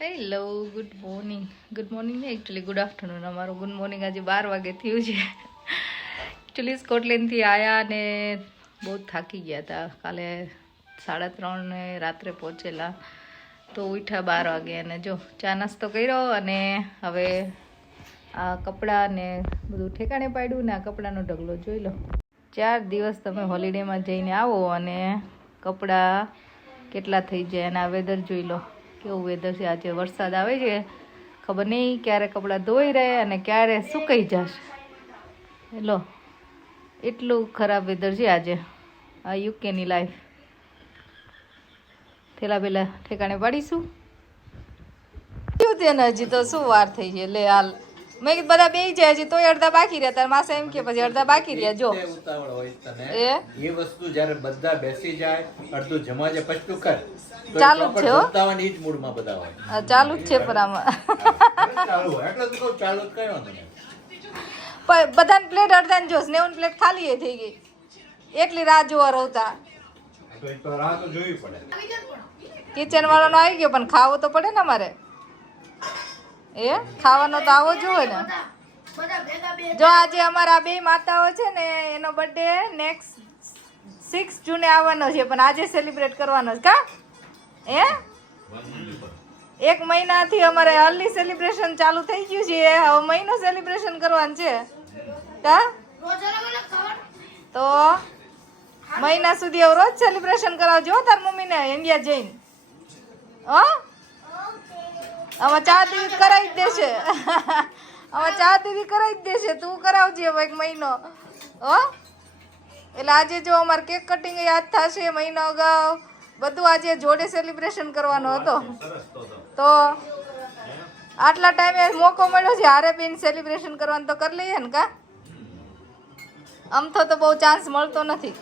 Hello good morning ને actually good afternoon. અમારું good morning આજે 12 વાગે થયું છે. એકચ્યુઅલી સ્કોટલેન્ડથી આવ્યા ને બહુ થાકી ગયા હતા. કાલે 3:30 ને રાત્રે પહોંચેલા તો ઉઠ્યા 12 વાગે અને જો ચા નાસ્તો કર્યો અને હવે આ કપડાં ને બધું ઠેકાણે પાડ્યું ને આ કપડાનો ઢગલો જોઈ લો. 4 દિવસ તમે હોલિડેમાં જઈને આવો અને કપડાં કેટલા થઈ જાય અને આ વેધર જોઈ લો કેવું વેધર છે. આજે વરસાદ આવે છે, ખબર નહીં ક્યારે કપડાં ધોઈ રહે અને ક્યારે સુકાઈ જશે. લો એટલું ખરાબ વેધર છે આજે. આ યુકેની લાઈફ. થેલા પેલા ઠેકાણે પાડીશું. કેવું તેને હજી તો શું વાર થઈ છે. લે હાલ મેં કીધું બધા બેસી જાય હજી તોય અડધા બાકી રહ્યા. તાર માસે એમ કે પછી અડધા બાકી રહ્યા. જો એ વસ્તુ જ્યારે બધા બેસી જાય અડધું જમા જાય પછી તું કર ચાલુ જ છે હો. ઈ જ મૂડમાં બધા હોય. ચાલુ જ છે પણ આમાં ચાલુ એટલે તો કહું ચાલુ જ કયો તમે બધાને પ્લેટ અડધાને જો 90 પ્લેટ ખાલી થઈ ગઈ એટલી રાહ જોવા રહતા. તો રાહ તો જોવી પડે. કિચન વાળાનો આવી ગયો પણ ખાવો તો પડે ને અમારે. એ ખાવાનો તો આવો જોઈએ ને. જો આજે અમારા બે માતાઓ છે ને એનો બર્થડે નેક્સ્ટ 6 જૂને આવવાનો છે પણ આજે સેલિબ્રેટ કરવાનો છે કા. એક મહિનાથી અમારે અર્લી સેલિબ્રેશન ચાલુ થઈ ગયું છે. હવે મહિનો સેલિબ્રેશન કરવાનું છે કા. તો મહિના સુધી હવે રોજ સેલિબ્રેશન કરાવજો તાર મમ્મીને ઇન્ડિયા જઈને. આમાં ચા દીદી કરાવી જ દેશે. આમાં ચા દીદી કરાવી જ દેશે. તું કરાવજે હવે એક મહિનો. એટલે આજે જો અમારે કેક કટિંગ યાદ થશે મહિનો અગાઉ. બધું આજે જોડે સેલિબ્રેશન કરવાનો હતો. તો આટલા ટાઈમે મોકો મળ્યો છે હારે બેન સેલિબ્રેશન કરવાનું તો કરી લઈએ ને કા. આમ તો બહુ ચાન્સ મળતો નથી.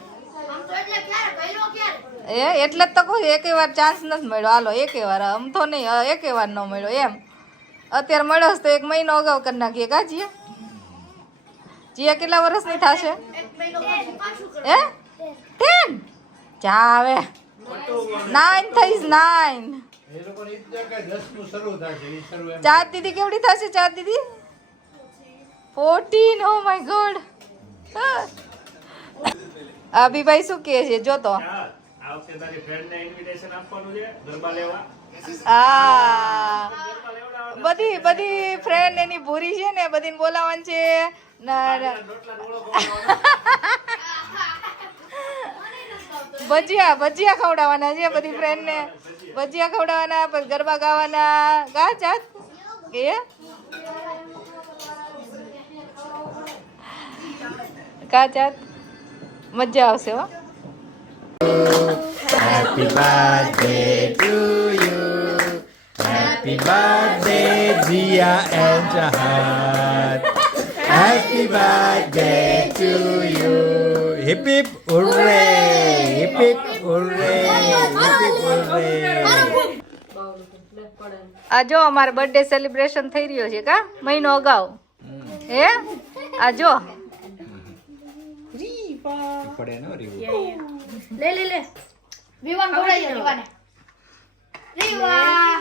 એટલે જ તો કહું એક વાર ચાન્સ નથી મળ્યો. હાલો એક વાર આમ તો નહીં એક વાર ન મળ્યો એમ. અત્યારે મળ્યો તો એક મહિનો અગાઉ કરી નાખીએ કા. જીયા કેટલા વર્ષની થશે? 10 ચા આવે 9 થઈશ 9. ચાર દીદી કેવડી થશે? ચાર દીદી 14. Oh my God. અભિભાઈ શું કહે છે જો તો. બધી ફ્રેન્ડ એની ભૂરી છે ને બધીને બોલાવવાનું છે. ભજીયા ખવડાવવાના છે બધી ફ્રેન્ડ ને. ભજીયા ખવડાવવાના પછી ગરબા ગાવાના ગા ચાત એ કા ચાત મજા આવશે હો. Happy birthday to you. Happy birthday Jia and Jahat. Happy birthday to you. Hip hip hooray. Hip hip hooray. Hip hip hooray. આ જો અમારો બર્થડે સેલિબ્રેશન થઈ રહ્યો છે કા મહિનો અગાઉ. આ જો પડે નો રીવું. લે વિવાન ગોળાઈ વિવાને રીવા.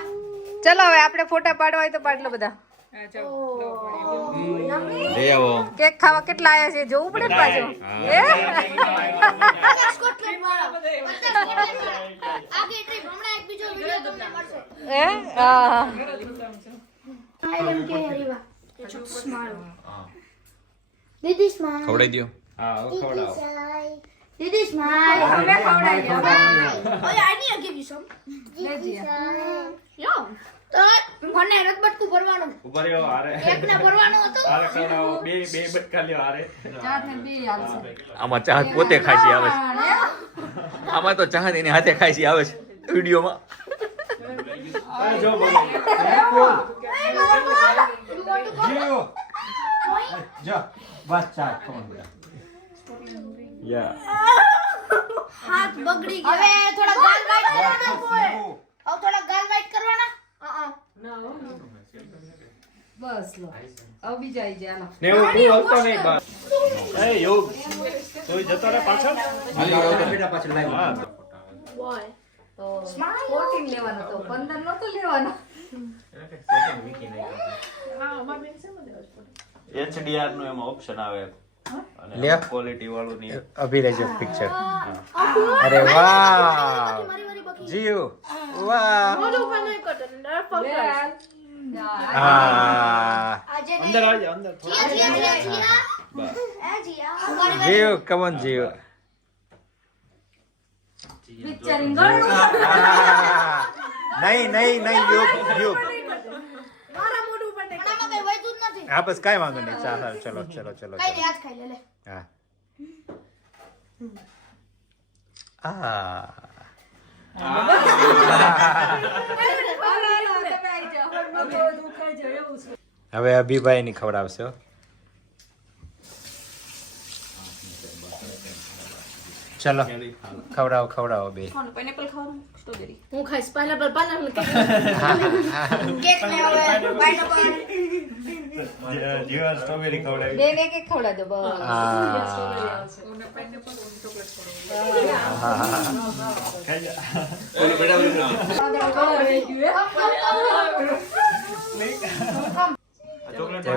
ચલો હવે આપણે ફોટા પાડવા હોય તો પાડ લો બધા. લઈ આવો. કેક ખાવા કેટલા આયા છે જોવું પડે ને પાછું. સ્કોટલેન્ડ વાળા આગે ટ્રીપ હમણાં એક બીજો વિડિયો તમને મળશે. આઈ એમ કે રીવા સ્માઈલ. દીદી સ્માઈલ ખવડાઈ દયો. હા ખવડાવો. દીદી સ્માઈલ. અમે ખવડાવી દો. ઓય આઈ ની give you some. Didi smile. યો તો મને રત બટકું ભરવાનું. ઉપર રહ્યો હારે. એક ના ભરવાનું હતું. હારે ખવડાવો. બે બટકા લ્યો હારે. ચા ને બે આવશે. આમાં ચા પોતે ખાસી આવે છે. આમાં તો ચા એની હાથે ખાસી આવે છે વિડિયોમાં. જો બોલો. જીઓ જા બસ ચા ખવડાવો. યા હાથ બગડી ગયા. હવે થોડા ગાલ વાઈટ કરવાના કોઈ. હવે થોડા ગાલ વાઈટ કરવાના. બસ લો હવે બીજા આવી જાય. હાલો ને હું હલતો નહીં બસ. એ યોગ તોય જતો રે પાછળ. બેટા પાછળ લાવી. તો 14 લેવાનો તો 15 નતો લેવાનો. HDR નું એમાં ઓપ્શન આવે અને લ્યો. ક્વોલિટી વાળું ની અભી લેજો પિક્ચર અરે વાહ જીવ વાહ હા અંદર આવજો અંદર જીવ કમ ઓન જીવ નહીં યુગ હા બસ કાંઈ વાંધો નહીં ચાલ ચલો હા હવે અભિભાઈ ની ખવડાવશે હો. ચલો ખવડાવો બે હું ખાઈશ પાઇનેપલ કેક ને હવે પાઇનેપલ જીવન સ્ટ્રોબેરી ખવડાવી બેન એક એક ખવડા દો બસ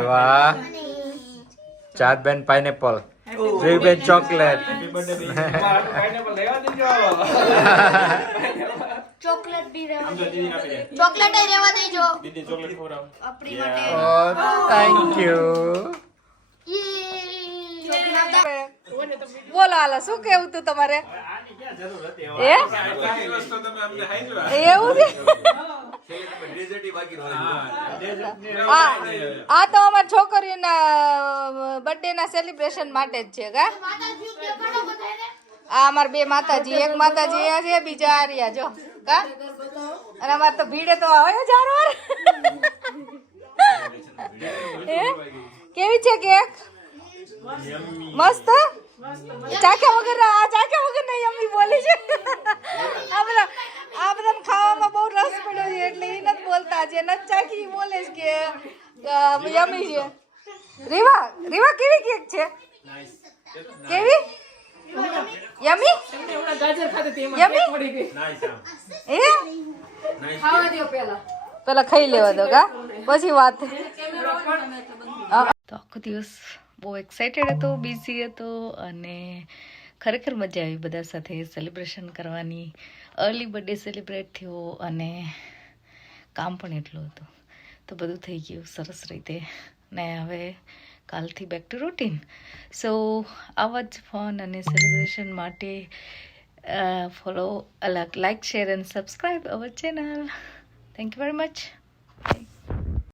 વાહ ચાર બેન પાઇનેપલ ત્રી બેન ચોકલેટ પાઇનેપલ લેવા દેજો ચોકલેટ બી રહેવા આમ તો દીદી આપી દે ચોકલેટ રહેવા દેજો દીદી ચોકલેટ ખવડાવો આપણી માટે ઓ થેન્ક યુ બોલો હાલો શું કેવું તું તમારે આની ક્યાં જરૂર હતી એ એવું છે આ તો અમારી છોકરીઓના બર્થડે ના સેલિબ્રેશન માટે જ છે કા માતાજી દેખાડો બધાને આ અમારા બે માતાજી એક માતાજી આ છે બીજા આર્યા જો કા અને અમારે તો ભીડે તો આવે જારવાર કેવી છે કેક મસ્ત ચાખ્યા વગર નહીં યમ્મી બોલી છે આ બધા ખાવામાં બહુ રસ પડ્યો છે એટલે એ નથી બોલતા જે નથી ચાખી ઈ બોલે છે કે યમ્મી છે રીવા કેવી કેક છે કેવી યમ્મી યમ્મી એ પેલા ખાઈ લેવા દો કા પછી વાત તો આખો દિવસ બહુ એક્સાઇટેડ હતો બિઝી હતો અને ખરેખર મજા આવી બધા સાથે સેલિબ્રેશન કરવાની અર્લી બર્થડે સેલિબ્રેટ થયો અને કામ પણ એટલું હતું તો બધું થઈ ગયું સરસ રીતે ને હવે કાલથી બેક ટુ રૂટીન સો આવા જ ફન અને સેલિબ્રેશન માટે follow like share and subscribe our channel thank you very much